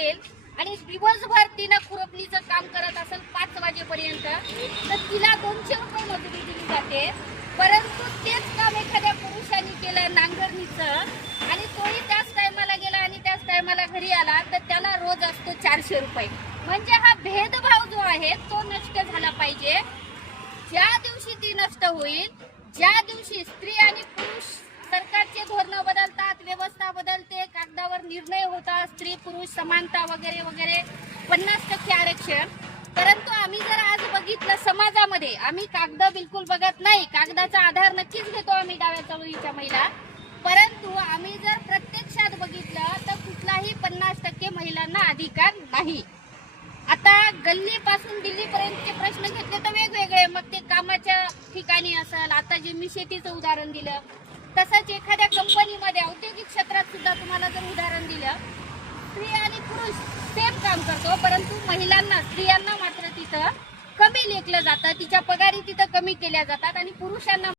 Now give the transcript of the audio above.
असेल आणि दिवसभर तिनं खुरपणीचं काम करत असेल 5 वाजेपर्यंत, तर तिला 200 रुपये मजुरी दिली जाते. परंतु तेच काम एखाद्या पुरुषाने केलं नांगरणीचं आणि तोही त्याच टायमाला गेला आणि त्याच टायमाला घरी आला, तर त्याला रोज असतो 400 रुपये. म्हणजे हा भेदभाव जो आहे तो नष्ट झाला पाहिजे. ज्या दिवशी ती नष्ट होईल, ज्या दिवशी स्त्री आणि पुरुष सरकारचे धोरणं बदलतात, व्यवस्था बदलते, कागदावर निर्णय होतात, स्त्री पुरुष समानता वगैरे वगैरे, 50% आरक्षण. परंतु आम्ही जर आज बघितलं समाजामध्ये, आम्ही कागद बिलकुल बघत नाही, कागदाचा आधार नक्कीच घेतो आम्ही डाव्या चळवळीच्या महिला, परंतु आम्ही जर प्रत्यक्षात बघितलं तर कुठलाही 50% महिलांना अधिकार नाही. आता गल्लीपासून दिल्लीपर्यंतचे प्रश्न घेतले तर वेगवेगळे, मग ते कामाच्या ठिकाणी असेल, आता जे मी शेतीचं उदाहरण दिलं, तसंच एखाद्या कंपनीमध्ये औद्योगिक क्षेत्रात सुद्धा तुम्हाला जर उदाहरण दिलं, स्त्री आणि पुरुष सेम काम करतो, परंतु महिलांना, स्त्रियांना मात्र तिथं कमी लेखलं जातं, तिच्या पगारी तिथं कमी केल्या जातात आणि पुरुषांना